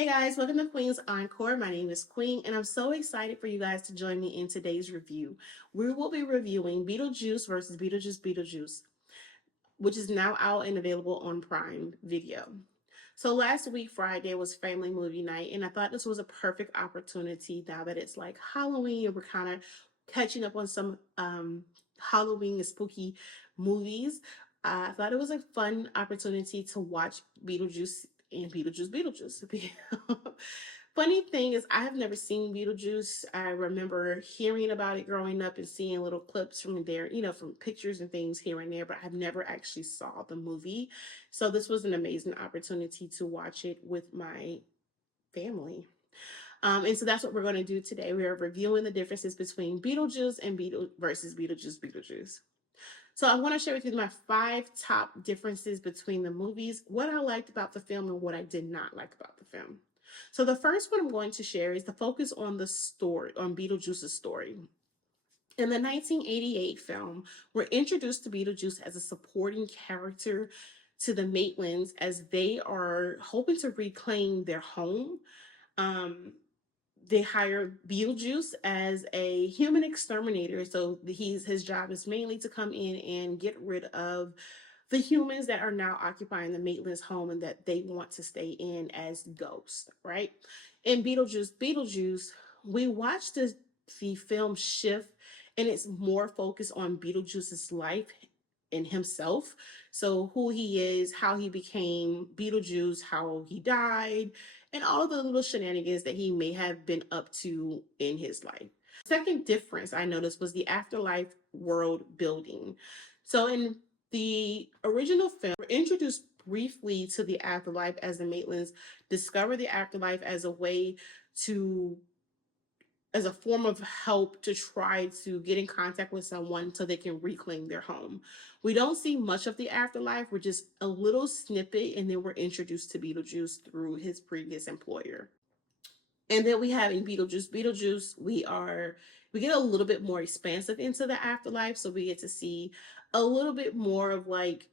Hey guys, welcome to Queen's Encore. My name is Queen, and I'm so excited for you guys to join me in today's review. We will be reviewing BeetleJuice versus BeetleJuice, which is now out and available on Prime Video. So last week, Friday, was family movie night, and I thought this was a perfect opportunity now that it's like Halloween and we're kind of catching up on some Halloween and spooky movies. I thought it was a fun opportunity to watch BeetleJuice and BeetleJuice. Funny thing is, I have never seen BeetleJuice. I remember hearing about it growing up and seeing little clips from there, from pictures and things here and there, but I've never actually saw the movie. So this was an amazing opportunity to watch it with my family. And so that's what we're going to do today. We are reviewing the differences between BeetleJuice and BeetleJuice. So I want to share with you my 5 top differences between the movies, what I liked about the film and what I did not like about the film. So the first one I'm going to share is the focus on the story, on BeetleJuice's story. In the 1988 film, we're introduced to BeetleJuice as a supporting character to the Maitlands as they are hoping to reclaim their home. They hire BeetleJuice as a human exterminator. So his job is mainly to come in and get rid of the humans that are now occupying the Maitland's home and that they want to stay in as ghosts, right? In BeetleJuice, we watch the film shift, and it's more focused on Beetlejuice's life and himself. So who he is, how he became Beetlejuice, how he died, and all of the little shenanigans that he may have been up to in his life. Second difference I noticed was the afterlife world building. So in the original film, we're introduced briefly to the afterlife as the Maitlands discover the afterlife as a way to as a form of help to try to get in contact with someone so they can reclaim their home. We don't see much of the afterlife. We're just a little snippet, and then we're introduced to BeetleJuice through his previous employer. And then we have in BeetleJuice, we get a little bit more expansive into the afterlife. So we get to see a little bit more of like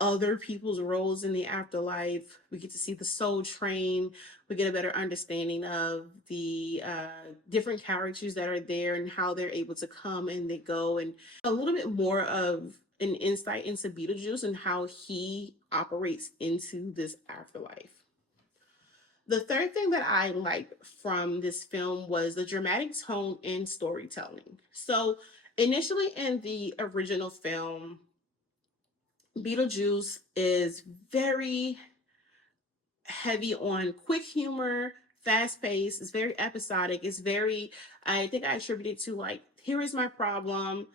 other people's roles in the afterlife. We get to see the soul train. We get a better understanding of the different characters that are there and how they're able to come and they go, and a little bit more of an insight into BeetleJuice and how he operates into this afterlife. The third thing that I liked from this film was the dramatic tone and storytelling. So initially in the original film, BeetleJuice is very heavy on quick humor, fast paced. It's very episodic. I think I attribute it to like, here is my problem.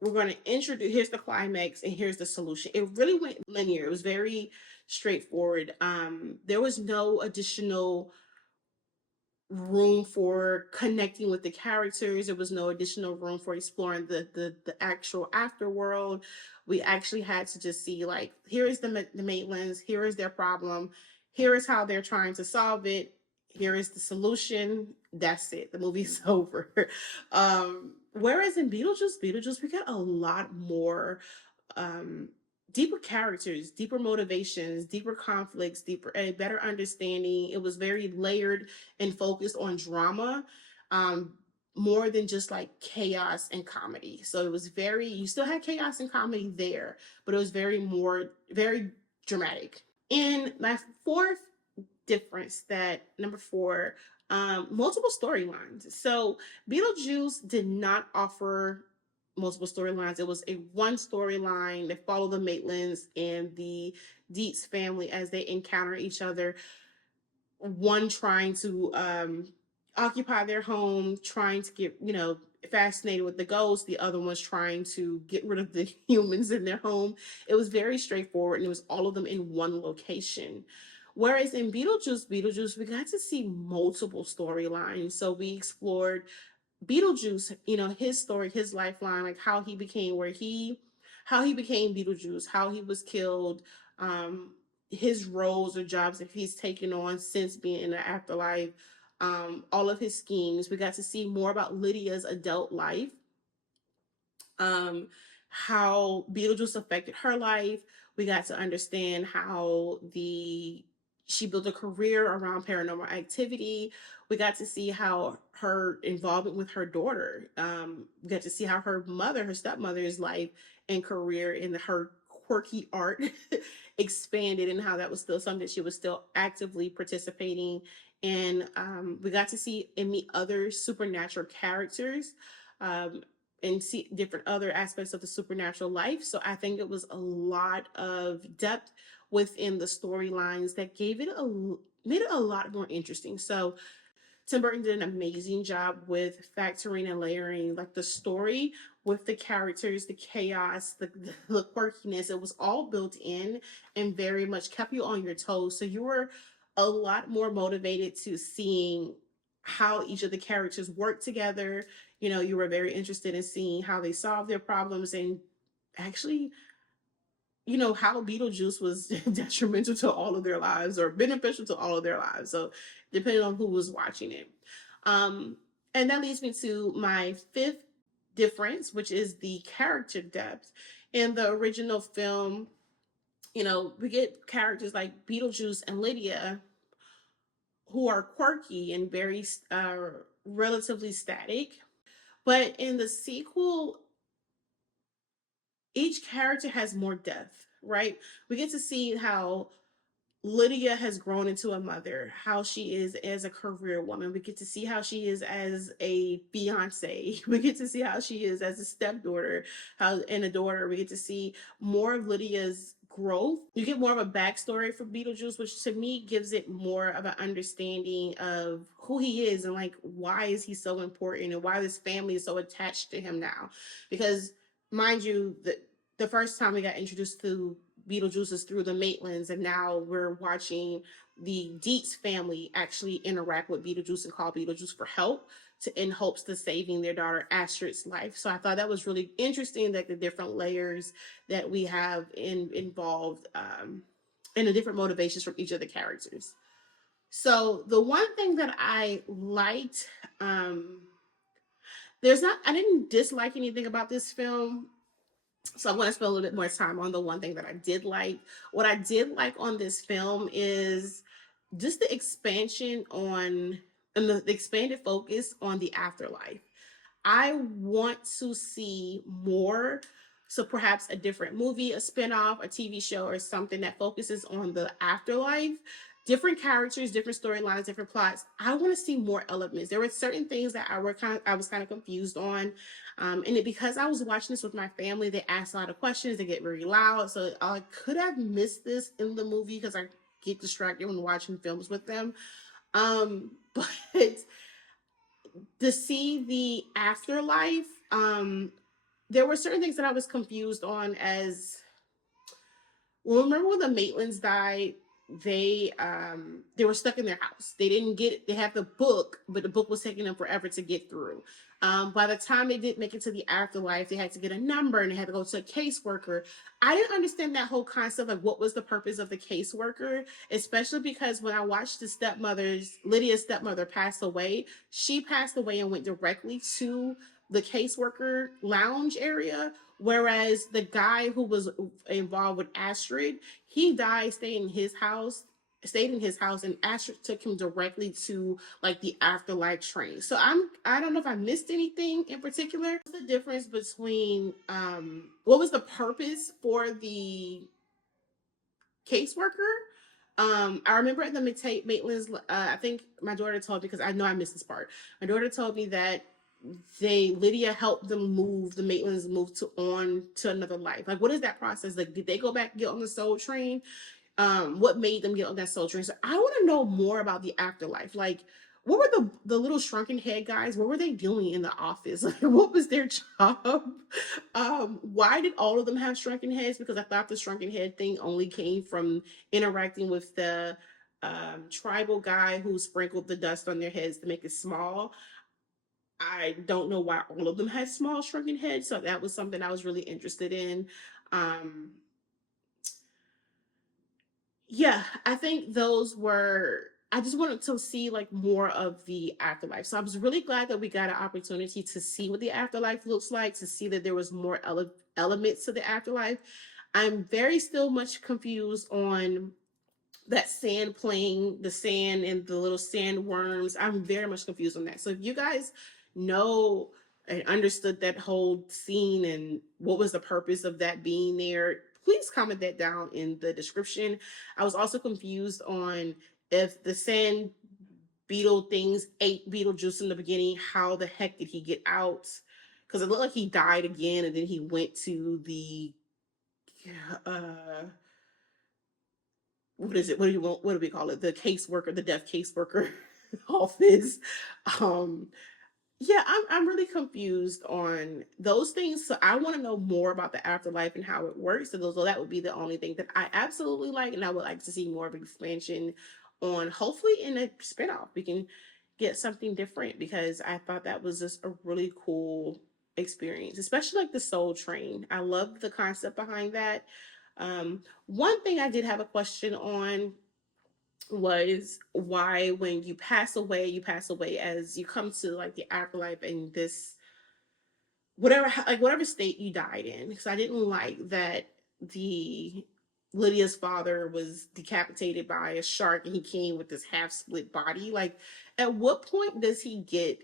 We're going to introduce, here's the climax and here's the solution. It really went linear. It was very straightforward. There was no additional room for connecting with the characters. There was no additional room for exploring the actual afterworld. We actually had to just see like, here is the Maitlands, here is their problem, here is how they're trying to solve it, here is the solution. That's it. The movie's over. Whereas in BeetleJuice, we got a lot more deeper characters, deeper motivations, deeper conflicts, a better understanding. It was very layered and focused on drama, more than just like chaos and comedy. So it was you still had chaos and comedy there, but it was very dramatic. And my fourth difference, number 4, multiple storylines. So BeetleJuice did not offer multiple storylines. It was a one storyline that followed the Maitlands and the Dietz family as they encounter each other. One trying to occupy their home, trying to get, fascinated with the ghosts. The other one's trying to get rid of the humans in their home. It was very straightforward, and it was all of them in one location. Whereas in BeetleJuice, we got to see multiple storylines. So we explored BeetleJuice, his story, his lifeline, like how he became how he became BeetleJuice, how he was killed, his roles or jobs that he's taken on since being in the afterlife, all of his schemes. We got to see more about Lydia's adult life, how BeetleJuice affected her life. We got to understand how the she built a career around paranormal activity. We got to see how her involvement with her daughter. We got to see how her mother, her stepmother's life and career in her quirky art expanded, and how that was still something she was still actively participating in. We got to see and meet other supernatural characters. Um, and see different other aspects of the supernatural life. So I think it was a lot of depth within the storylines that made it a lot more interesting. So Tim Burton did an amazing job with factoring and layering like the story with the characters, the chaos, the quirkiness. It was all built in and very much kept you on your toes. So you were a lot more motivated to seeing how each of the characters work together. You know, you were very interested in seeing how they solve their problems and actually, you know, how BeetleJuice was detrimental to all of their lives or beneficial to all of their lives. So depending on who was watching it. Um, and that leads me to my fifth difference, which is the character depth. In the original film, you know, we get characters like Beetlejuice and Lydia who are quirky and very relatively static. But in the sequel, each character has more depth, right? We get to see how Lydia has grown into a mother, how she is as a career woman. We get to see how she is as a fiance. We get to see how she is as a stepdaughter, how and a daughter. We get to see more of Lydia's growth. You get more of a backstory for Beetlejuice, which to me gives it more of an understanding of who he is and like why is he so important and why this family is so attached to him now. Because mind you, the first time we got introduced to Beetlejuice is through the Maitlands, and now we're watching the Deets family actually interact with Beetlejuice and call Beetlejuice for help in hopes to saving their daughter Astrid's life. So I thought that was really interesting, that the different layers that we have involved and the different motivations from each of the characters. So the one thing that I liked, I didn't dislike anything about this film, so I'm going to spend a little bit more time on the one thing that I did like. What I did like on this film is just the expansion on and the expanded focus on the afterlife. I want to see more. So perhaps a different movie, a spinoff, a TV show, or something that focuses on the afterlife, different characters, different storylines, different plots. I want to see more elements. There were certain things that I was kind of confused on, and because I was watching this with my family, they asked a lot of questions. They get very loud, so I could have missed this in the movie because I get distracted when watching films with them. But to see the afterlife, there were certain things that I was confused on. As well, remember when the Maitlands died, they were stuck in their house. They didn't get it. They had the book, but the book was taking them forever to get through. By the time they did make it to the afterlife, they had to get a number and they had to go to a caseworker. I didn't understand that whole concept of what was the purpose of the caseworker, especially because when I watched Lydia's stepmother pass away, she passed away and went directly to the caseworker lounge area. Whereas the guy who was involved with Astrid, he died, stayed in his house, and Astrid took him directly to like the afterlife train. So I don't know if I missed anything in particular. What's the difference between what was the purpose for the caseworker? I remember at the Maitland's, I think my daughter told me, because I know I missed this part. My daughter told me that Lydia helped the Maitlands move on to another life. Like, what is that process? Like, did they go back and get on the soul train? What made them get on that soul train? So I want to know more about the afterlife. Like, what were the little shrunken head guys? What were they doing in the office? Like, what was their job? Why did all of them have shrunken heads? Because I thought the shrunken head thing only came from interacting with the tribal guy who sprinkled the dust on their heads to make it small. I don't know why all of them had small shrunken heads, so that was something I was really interested in. Um, yeah, I think those were. I just wanted to see like more of the afterlife. So I was really glad that we got an opportunity to see what the afterlife looks like, to see that there was more elements to the afterlife. I'm very still much confused on that sand playing, the sand and the little sand worms. I'm very much confused on that. So if you guys know and understood that whole scene and what was the purpose of that being there, please comment that down in the description. I was also confused on if the sand beetle things ate Beetlejuice in the beginning, how the heck did he get out? Because it looked like he died again and then he went to the uh what is it? What do we call it? The caseworker, the deaf caseworker office. Um, yeah, I'm really confused on those things. So I want to know more about the afterlife and how it works. So that would be the only thing that I absolutely like, and I would like to see more of an expansion on. Hopefully, in a spinoff, we can get something different because I thought that was just a really cool experience, especially like the Soul Train. I love the concept behind that. One thing I did have a question on was why when you pass away as you come to like the afterlife and this whatever state you died in, because I didn't like that the Lydia's father was decapitated by a shark and he came with this half split body. Like, at what point does he get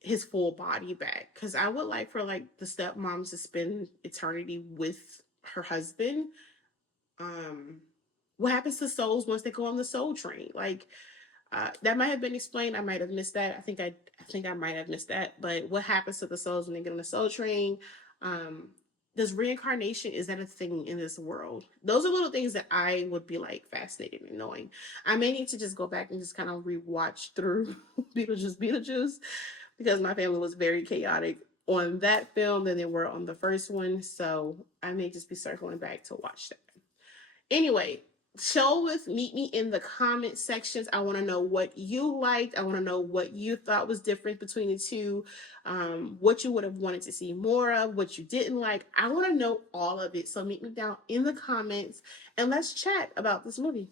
his full body back? Because I would like for like the stepmom to spend eternity with her husband. um what happens to souls once they go on the soul train? Like, that might have been explained. I might have missed that. I think I might have missed that. But what happens to the souls when they get on the soul train? Um, does reincarnation, is that a thing in this world? Those are little things that I would be like fascinated in knowing. I may need to just go back and just kind of rewatch through Beetlejuice because my family was very chaotic on that film than they were on the first one. So I may just be circling back to watch that. Anyway, meet me in the comment sections. I want to know what you liked. I want to know what you thought was different between the two, what you would have wanted to see more of, what you didn't like. I want to know all of it. So meet me down in the comments and let's chat about this movie.